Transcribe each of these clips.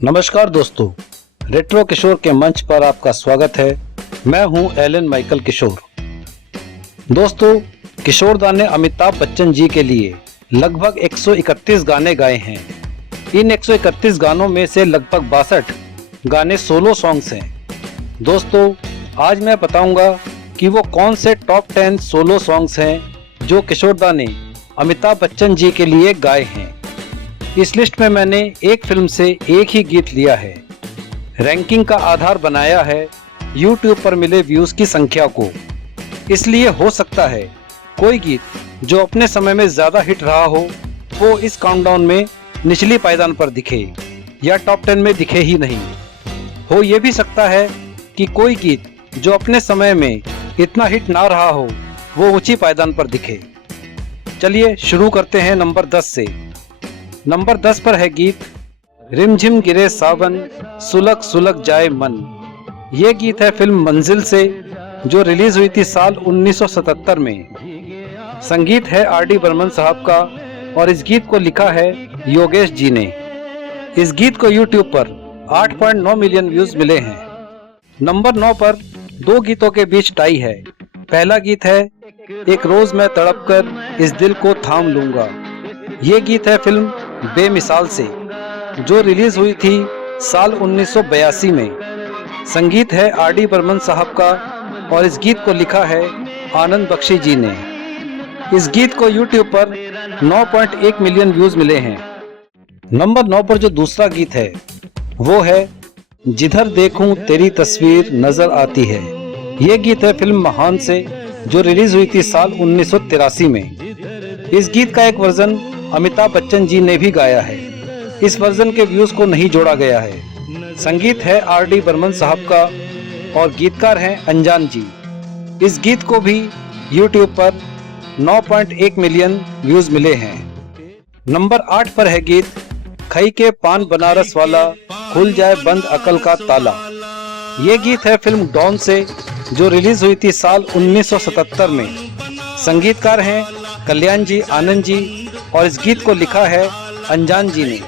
नमस्कार दोस्तों, रेट्रो किशोर के मंच पर आपका स्वागत है। मैं हूं एलन माइकल किशोर। दोस्तों, किशोरदा ने अमिताभ बच्चन जी के लिए लगभग 131 गाने गाए हैं। इन 131 गानों में से लगभग 62 गाने सोलो सॉन्ग्स हैं। दोस्तों, आज मैं बताऊंगा कि वो कौन से टॉप 10 सोलो सॉन्ग्स हैं जो किशोरदा ने अमिताभ बच्चन जी के लिए गाए हैं। इस लिस्ट में मैंने एक फिल्म से एक ही गीत लिया है। रैंकिंग का आधार बनाया है YouTube पर मिले व्यूज़ की संख्या को। इसलिए हो सकता है कोई गीत जो अपने समय में ज़्यादा हिट रहा हो वो इस काउंटडाउन में निचली पायदान पर दिखे या टॉप 10 में दिखे ही नहीं। हो ये भी सकता है कि कोई गीत जो अपने समय में इतना हिट ना रहा हो वो ऊंची पायदान पर दिखे। चलिए शुरू करते हैं नंबर 10 से। नंबर 10 पर है गीत रिमझिम गिरे सावन सुलग सुलग जाए मन। ये गीत है फिल्म मंजिल से जो रिलीज हुई थी साल 1977 में। संगीत है R.D. बर्मन साहब का और इस गीत को लिखा है योगेश जी ने। इस गीत को YouTube पर 8.9 मिलियन व्यूज मिले हैं। नंबर 9 पर दो गीतों के बीच टाई है। पहला गीत है एक रोज मैं तड़प कर इस दिल को थाम लूंगा। ये गीत है फिल्म बेमिसाल से जो रिलीज हुई थी साल 1982 में। संगीत है R.D. बर्मन साहब का और इस गीत को लिखा है आनंद बख्शी जी ने। इस गीत को YouTube पर 9.1 मिलियन व्यूज मिले हैं। नंबर 9 पर जो दूसरा गीत है वो है जिधर देखूं तेरी तस्वीर नजर आती है। ये गीत है फिल्म महान से जो रिलीज हुई थी साल 1983 में। इस गीत का एक वर्जन अमिताभ बच्चन जी ने भी गाया है। इस वर्जन के व्यूज को नहीं जोड़ा गया है। संगीत है R.D. बर्मन साहब का और गीतकार हैं अनजान जी। इस गीत को भी YouTube पर 9.1 मिलियन व्यूज मिले हैं। नंबर 8 पर है गीत खई के पान बनारस वाला खुल जाए बंद अकल का ताला। ये गीत है फिल्म डॉन से जो रिलीज हुई थी साल 1977 में। संगीतकार हैं कल्याण जी, आनंद जी और इस गीत को लिखा है अनजान जी ने।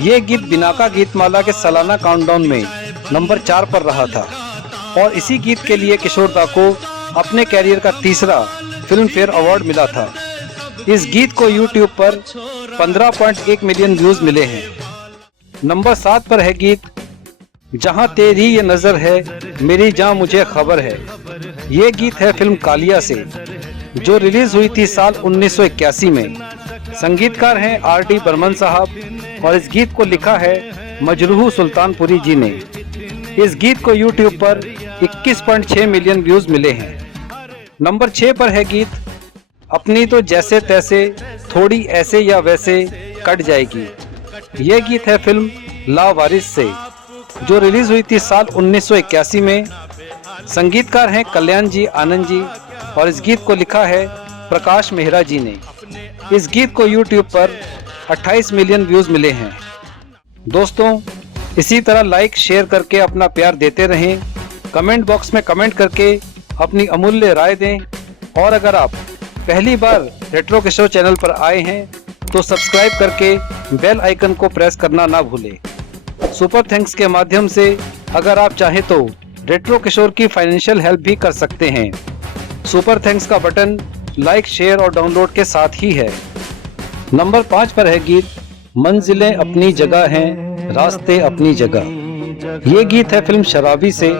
ये गीत बिनाका गीतमाला के सालाना काउंटडाउन में नंबर 4 पर रहा था और इसी गीत के लिए किशोरदा को अपने कैरियर का तीसरा फिल्म फेयर अवार्ड मिला था। इस गीत को YouTube पर 15.1 मिलियन व्यूज मिले हैं। नंबर 7 पर है गीत जहां तेरी ये नजर है मेरी जान मुझे खबर है। ये गीत है फिल्म कालिया से जो रिलीज हुई थी साल 1981 में। संगीतकार हैं R.D. बर्मन साहब और इस गीत को लिखा है मजरूह सुल्तानपुरी जी ने। इस गीत को YouTube पर 21.6 मिलियन व्यूज मिले हैं। नंबर 6 पर है गीत अपनी तो जैसे तैसे थोड़ी ऐसे या वैसे कट जाएगी। ये गीत है फिल्म लावारिस से जो रिलीज हुई थी साल 1981 में। संगीतकार हैं कल्याण जी, आनंद जी और इस गीत को लिखा है प्रकाश मेहरा जी ने। इस गीत को YouTube पर 28 मिलियन व्यूज मिले हैं। दोस्तों, इसी तरह लाइक शेयर करके अपना प्यार देते रहें। कमेंट बॉक्स में कमेंट करके अपनी अमूल्य राय दें और अगर आप पहली बार रेट्रो किशोर चैनल पर आए हैं तो सब्सक्राइब करके बेल आइकन को प्रेस करना ना भूलें। सुपर थैंक्स के माध्यम से अगर आप चाहें तो रेट्रो किशोर की फाइनेंशियल हेल्प भी कर सकते हैं। सुपर थैंक्स का बटन लाइक, शेयर और डाउनलोड के साथ ही है। नंबर 5 पर है गीत मंजिलें अपनी जगह हैं रास्ते अपनी जगह। ये गीत है फिल्म शराबी से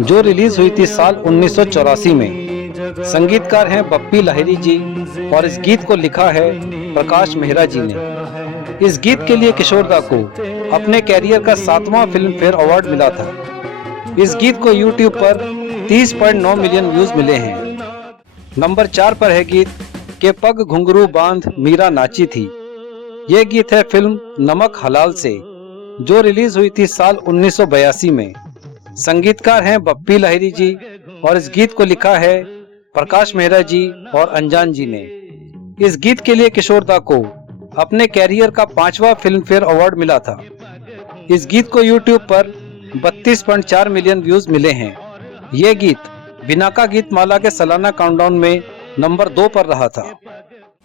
जो रिलीज हुई थी साल 1984 में। संगीतकार हैं बप्पी लाहिरी जी और इस गीत को लिखा है प्रकाश मेहरा जी ने। इस गीत के लिए किशोरदा को अपने कैरियर का 7वां फिल्म फेयर अवार्ड मिला था। इस गीत को YouTube पर 30.9 मिलियन व्यूज मिले हैं। नंबर 4 पर है गीत के पग घुंघरू बांध मीरा नाची थी। ये गीत है फिल्म नमक हलाल से जो रिलीज हुई थी साल 1982 में। संगीतकार हैं बप्पी लाहिरी जी और इस गीत को लिखा है प्रकाश मेहरा जी और अनजान जी ने। इस गीत के लिए किशोरदा को अपने कैरियर का 5वां फिल्म फेयर अवार्ड मिला था। इस गीत को YouTube पर 32.4 मिलियन व्यूज मिले हैं। ये गीत बिनाका गीतमाला के सालाना काउंटडाउन में नंबर 2 पर रहा था।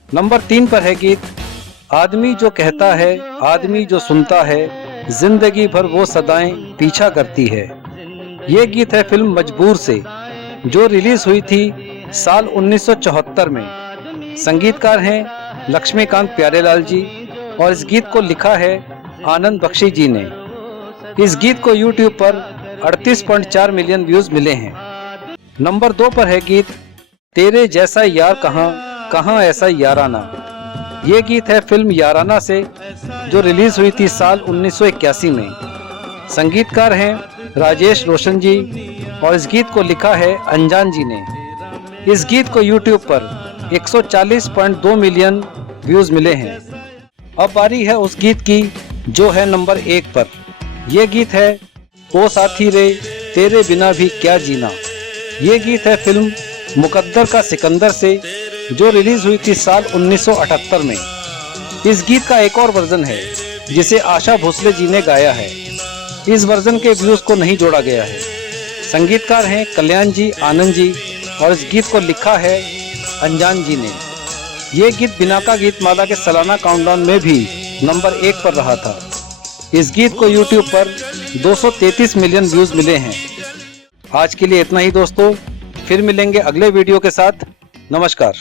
नंबर 3 पर है गीत आदमी जो कहता है आदमी जो सुनता है जिंदगी भर वो सदाएं पीछा करती है। ये गीत है फिल्म मजबूर से, जो रिलीज हुई थी साल 1974 में। संगीतकार हैं लक्ष्मीकांत प्यारेलाल जी और इस गीत को लिखा है आनंद बख्शी जी ने। इस गीत को YouTube पर 38.4 मिलियन व्यूज मिले हैं। नंबर 2 पर है गीत तेरे जैसा यार कहाँ कहाँ ऐसा याराना। ये गीत है फिल्म याराना से, जो रिलीज हुई थी साल 1981 में। संगीतकार हैं राजेश रोशन जी और इस गीत को लिखा है अनजान जी ने। इस गीत को YouTube पर 140.2 मिलियन व्यूज मिले हैं। अब बारी है उस गीत की जो है नंबर 1 पर। यह गीत है ओ साथी रे तेरे बिना भी क्या जीना। ये गीत है फिल्म मुकद्दर का सिकंदर से, जो रिलीज हुई थी साल 1978 में। इस गीत का एक और वर्जन है जिसे आशा भोसले जी ने गाया है। इस वर्जन के व्यूज को नहीं जोड़ा गया है। संगीतकार हैं कल्याण जी आनंद जी और इस गीत को लिखा है अनजान जी ने। ये गीत बिनाका गीतमाला के सालाना काउंटडाउन में भी नंबर 1 पर रहा था। इस गीत को YouTube पर 233 मिलियन व्यूज मिले हैं। आज के लिए इतना ही दोस्तों, फिर मिलेंगे अगले वीडियो के साथ। नमस्कार।